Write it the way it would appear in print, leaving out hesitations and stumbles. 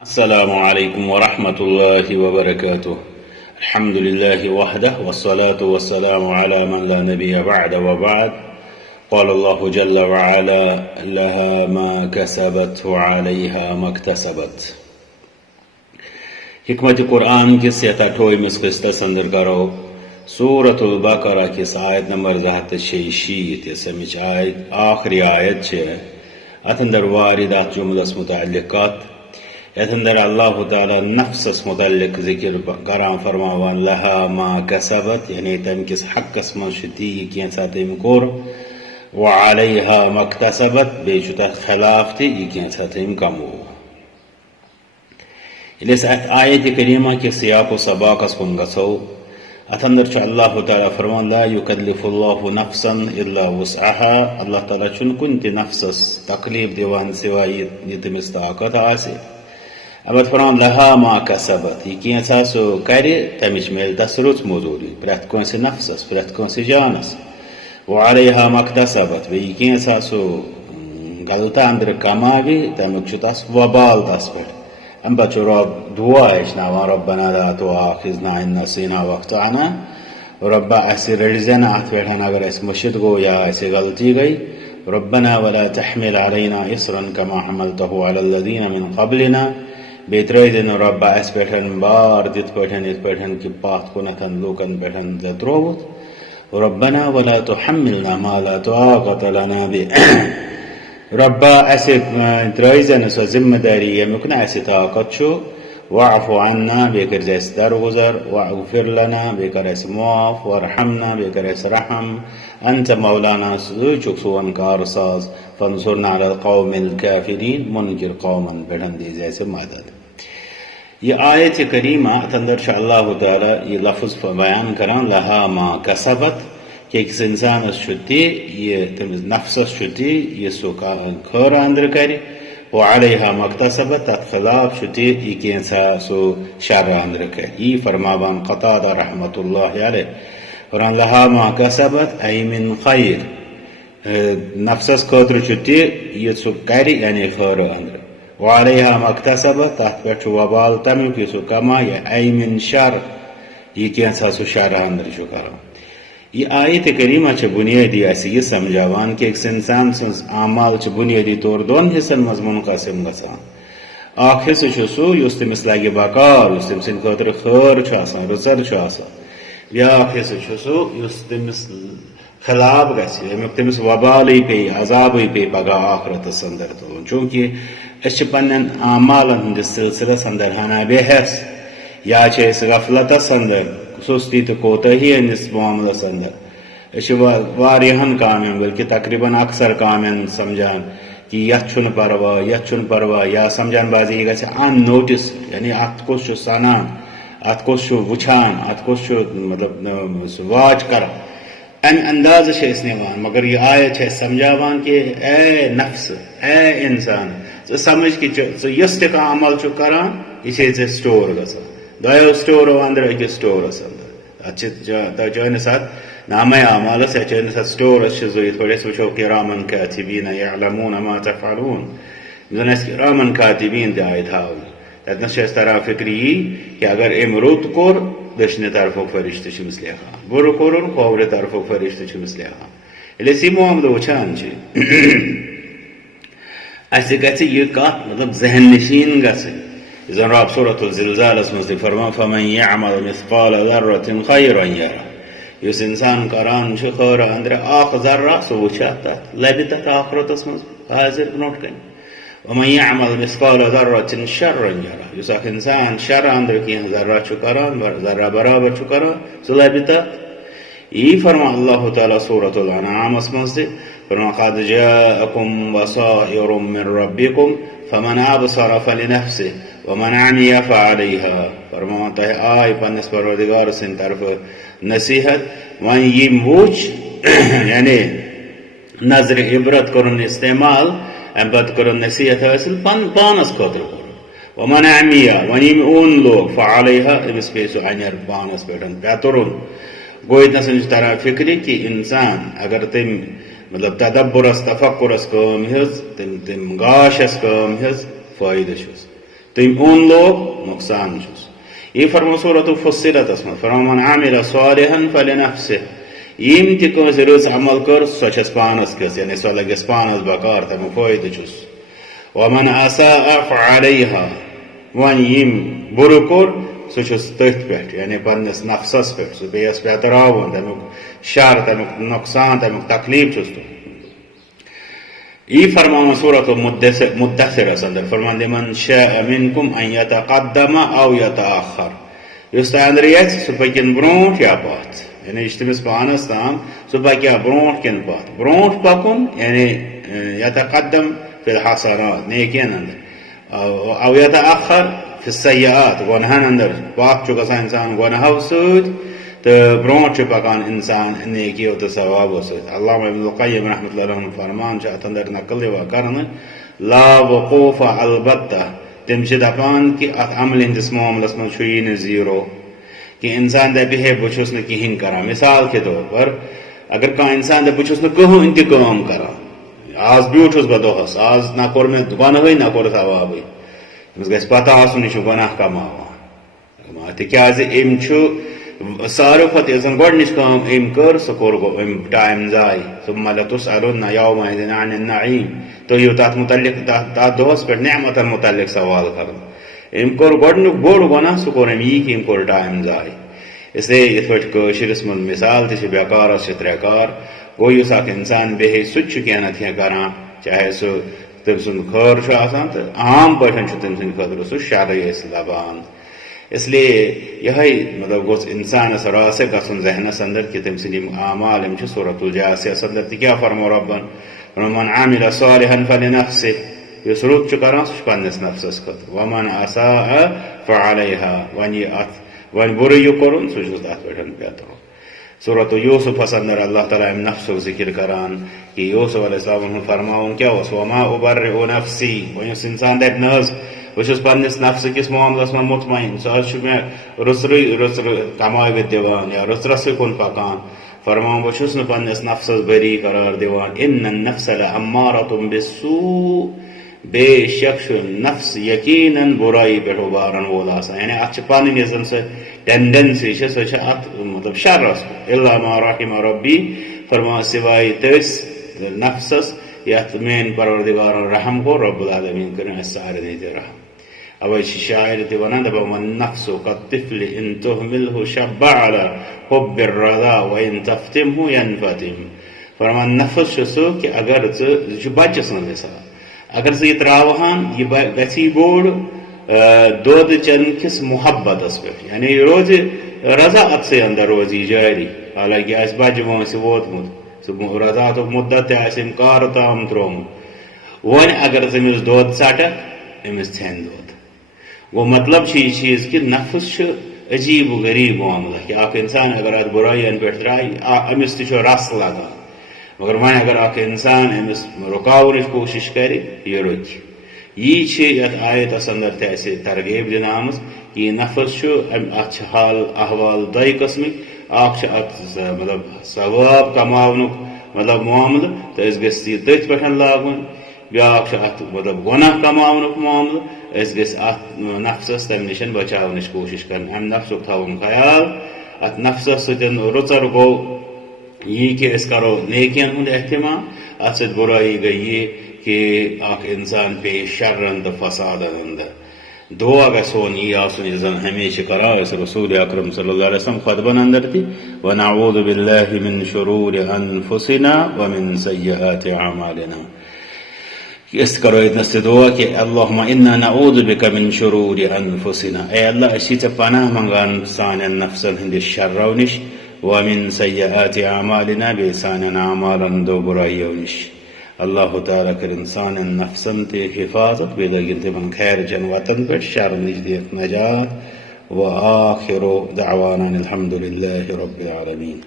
السلام عليكم ورحمة الله وبركاته. الحمد لله وحده والصلاة والسلام على من لا نبي بعد وبعد. قال الله جل وعلا: لها ما كسبت وعليها ما اكتسبت. हिकमत कुरान किस 28 qistas अंदर करो सूरतुल बकरा किस आयत नंबर 266 समझ आयत आखिरी आयत अथ अंदर वारिदात जुमलस मुतअल्लिकात यथ अंदर अल्लाह ताला नफ्सस मुतअल्लिक जिक्र करान फरमावान लहा मा कसबत यानी तम किस हक्कस मशती कैसा तम कोर व अलैहा मक्तसबत बेजुता खिलाफ थी कैसा तम कमो इस आयत करीमा के सियाक सबाकस कुन गसो अथ अंदर अल्लाह ताला फरमान ला युकल्लिफुल्लाहु नफ्सन इल्ला वुसअहा अल्लाह ताला चुन कुन नफ्सस तकलीफ दिवान सिवाय तमिस ताकत आसे अब फरमान लहा मा कसबत कैसा सो करे तमिच मेल तसरुच मजूरी प्रत कंस नफ्सस प्रत कंस जानस व अलैहा मक्तसबत वे कैसा सो गलता अंदर कमावी तमिच तस वबाल तस पे अम बचो रब दुआ इशनावा रब्बना ला तुआखिजना इन नसीना वअख्ताना रब्बा ऐसे रड़जन अत बैठन अगर ऐसे मुशिद गो या ऐसे गलती गई रब्बना वला तहमिल अलैना इसरन कमा हमलतहु अलल लदीना मिन क़ब्लिना बेतरे दिन रब्बा ऐसे बैठन बार दित बैठन इत बैठन की बात को नथन लोकन बैठन जत्रोवत रब्बना वला तुहम्मिलना मा ला ताक़त लना बि रब्बा ऐसे त्रैजन सो जिम्मेदारी यमुकना ऐसे ताकत छो वाफु अन्ना बेकर जैसे दरगुजर वगफिर लना बेकर ऐसे मुआफ वरहमना बेकर ऐसे रहम अंत मौलाना चुकसुवन कारसाज फंसुरना अलल कौमिल काफिरीन मुनकिर कौमन बेढ़न दी जैसे मदद। ये आयत करीमा अंदर अल्लाह ताला ये लफ्ज़ बयान करान लहा मा कसबत कि एक इंसान शुद्धि ये नफ्स शुद्धि ये सो खर अंदर करे वो अलैहा मक्तसबत तत्खिलाफ शुद्धि ये कैसा सो शर अंदर करे ये फरमावान क़तादा रहमतुल्लाह अलैह और लहा मा कसबत ऐ मिन खैर नफ्सस खतर शुद्धि ये सो करे यानी खर अंदर वो अलैहा मक्तसबत तत् पे वबाल तमिक ये सो कमा या ऐ मिन शर ये कैसा सो शर अंदर जो करा। ये आयत करीमा बुनियादी ये समझावान कि एक इंसान आमाल बुनियादी तौर दोन हिस्सन मज मुनक़सिम गसान अख हिस्स सू तमिस लगे बकार तम सद खतर खर रचर ब्याक हिस्स सू तमिस खिलाफ गमुक तमिस वबाल पे अजाब पे पगह आखरतस अंदर तुलन चूंकि पन्न आमालन हंदिस सिलसिलस अंदर हना बेहस या गफलतस अंदर सुस्ती तो कोताही इस मामलस अंदर वारियाहन कामें बल्कि तकरीबन अक्सर कामें समझान कि यह परवा या समझान बाजी गसे अन नोटिस यानी अत कुछ सनान अत कुछ वुछान अत कुछ मतलब वाच कर अन अंदाज निवान मगर ये आयत समझावान कि ए नफ्स ए इंसान समझ कि यस ते का अमल करान यह स्टोर गसा दो स्टोर अंदर अकिस स्टोरस अंदर चन साथ नाम आमालस चन साथ स्टोरस वो किरामन कातिबीन यअलमून मा तफअलून किरामन कातिबीन आय थाव तथनस तरह फिक्री कि अगर अम रुत कोर दशने तरफो फरिश्त लिखा बुर कोर खोवरे तरफो फरिश्त लिखा ये मामल वुचान यह कत मतलब जहन नशीन गई इज़न रब सूरतुल ज़िलज़ालस मज़ फरमान फमन यअमल मिस्क़ाल ज़र्रतिन खैरन यरा युस इंसान करान खर अंदर आख जर्रा सो वुचत लबि तथ आखरतस मज़ हाजिर ब्रोट कन वमन यअमल मिस्क़ाल ज़र्रतिन शर्रन यरा युस इंसान शर अंदर की जर्रा करान जर्रा बराबर करान सो लबि तथ ई फरमा अल्लाह ताला सूरतुल अनआम मज़ फरमा क़द जाअकुम बसाइरुम मिन रब्बिकुम फमन अबसर फलिनफ्सिहि वमन अमिय फअलैहा फरमाता है आय पन्नस परवरदिगार सिन तरफ नसीहत वन यम वुच यानी नजर इबरत करन इस्तेमाल अम पत करन नसीहत हासिल पानस खतर कर वमन अमिय वन यम ओन लोग फअलैहा इस पे सो अनर पानस पेटन पेतरुन गोय नसन तरह फिक्री कि इंसान अगर तम मतलब तदब्बुरस तफक्कुरस कम हिज तम गाशस कम हिज फायदा तम ओन लोग नुकसान छुस ये फरमो सूरत फुस्सिलतस मं फरमो मन आमिल सालिहन फलिनफ्सिह यम तस रच अमल कर सो पानस कस यानी सो लगस पानस बकार तम फायद छुस वमन असाअ फअलैहा वन यम बुर कोर सो तथ पे यानी पन्नस नफ्सस पे सो बेस पे तरावन तमुक शर तमुक नुकसान तमुक तकलीफ छुस ये फरमान सूरत मुद्दसिर अंदर फरमान लिमन शाअ मिनकुम अन यतक़द्दम औ यतअख़र युस अंदर ये सो पकिन ब्रोट या पात यानी तमिस पानस ताम सो पक्या ब्रोट किन पात ब्रोट पकुन यानी यतक़द्दम फिल हसनात नेकियन अंदर औ यतअख़र फिल सय्यात गुनाहन अंदर पाक चु गसान इंसान गुनाहों सद तो ब्रोट पकान इंसान नेकियों तो सवाब अल्लामा इब्नुल क़य्यिम रहमतुल्लाह अलैहि फरमान अंदर नकल कर ला वक़ूफ़ अलबत्ता तम दपान कि अत अमल हंदिस मामलस मं जीरो कि इंसान दपे है बहुत कहें कर मिसाल के तौर पर अगर कह इंसान दप बहुत कहें तम कर आज ब्यूठस बह दोहस आज ना कोर मे गुनाह ना कोर सवाब अमिस गि पता आसन यह गुनाह कमावान तिकाज अम सारे खुद जन गडनिच अम कर सह कोर अम टाइम जाय सुम्मा लतुसअलुन्न यौमइज़िन अनिन नईम तो यह तथ मुतल्लिक तथ दोहस पे नेमतन मुतल्लिक सवाल कर अम कोर गडनुक बोड़ गुनाह सह कोर अम यह कि अम कोर टाइम जाय इसलिए इत पे कशिरस मं मिसाल ति बेकारस त्रे कार गो युस अख इंसान बेहे सह क्या नथ कर चाहे सह तम सुंद खैर तो आम पे तम सद खतर सह शर लबान इसलिए यह मतलब गोस इंसान रास गन जहनस अंदर कि तम सद आमाल सूरतुल जासियस अंदर क्या फरमो रब्बन मन आमिल सालिहन फलिनफ्सिह युस रुत कर सह पन्नस नफ्सस खतर वमन असाअ फअलैहा वन बुर यह कोरुन सह तथ पे बेतर सूरत यूसुफस अंदर अल्लाह ताला नफ्सुक जिक्र करान कि यूसुफ अलैहिस्सलाम फरमावन क्या वमा उबर्रिउ नफ्सी वस इंसान दप न बहुत पन्नस नफ्स किस मामलस में मुतमईन सह मे रुस कमाय दिवान या रुस कुन पकान फरमान बहुत पन्नस नफ्सस बरी करार दिवान इन्न नफ्स लअम्मारतुम बिस्सू बेशक नफ्स यकीनन बुराई पे उबारन वोल यानी अत पन जन सह टेंडेंसी सह अत मतलब शर्रस इल्ला मा रहिम रब्बी फरमान सिवाय तस नफ्सस यथ मेन परवरदिगार रहम को रब्बुल आलमीन कर सारे रहम अवे शायर वन दपान नफ्सु कत्तिफ्ल इन तुहमिलहु शब्ब अला हुब्बिर रज़ा व इन तफ्तिमहु यनफतिम फरमान नफ्स सह कि अगर बच्चे सन मिसाल अगर सह त्रावान यह गि बोड़ दोद चन किस मुहब्बत पे यानी रोज रजा अत से अंदर रोज जारी हालांकि बच्चे वोस वोतमुत सह रजा मुद्दत कार ताम त्रोमुत वन अगर अमिस दोद ट अमिस थन दोद गो मतलब यह चीज कि नफ्स अजीब गरीब मामला कि अख इंसान अगर अत बुराइन पे त्राय अमिस तह रस लगान मगर वन अगर अख इंसान अमिस रुकावन कोशिश कर यह रुक यह आयतस अंदर तसे तरगेब दिन आम कि नफ्स अत हाल अहवाल दय कस्मिक मतलब सवाब कमावनुक मतलब मामल तो गि तथ पे लागुन ब्या मतलब गुनाह कमावनुक मामल नफ्सस तम निश बचावन कोशिश कर अम नफ्सुक थवन ख्याल अत नफ्सस रुचर गो यह कि करो नेकियन हुंद एहतमाम अत बुराई गई ये कि अख इंसान पे शर्रन तो फसादन अंदर दुआ गन यह आसन जन हमेशा कर रसूल अकरम सल्लल्लाहु अलैहि वसल्लम खुतबन अंदर ति व नऊज़ु बिल्लाहि मिन शुरूरि अनफुसिना व मिन सय्यिआति अमालिना इस करो इतने दुआ कि अल्लाहुम्मा इन्ना नऊज़ु बिका मिन शुरूरि अनफुसिना ए अल्लाह असी पनाह मंगान सान नफ्सन हिंद शर्रों निश व मिन सय्यिआति अमालिना बे सान अमालन दो बुराइयों निश अल्लाह ताला कर इंसान नफ्सन ते हिफाजत बे लगिन तिमन खैर जन वतन पे शर निश दियत नजात व आखिरु दअवाना अल्हम्दुलिल्लाहि रब्बिल आलमीन।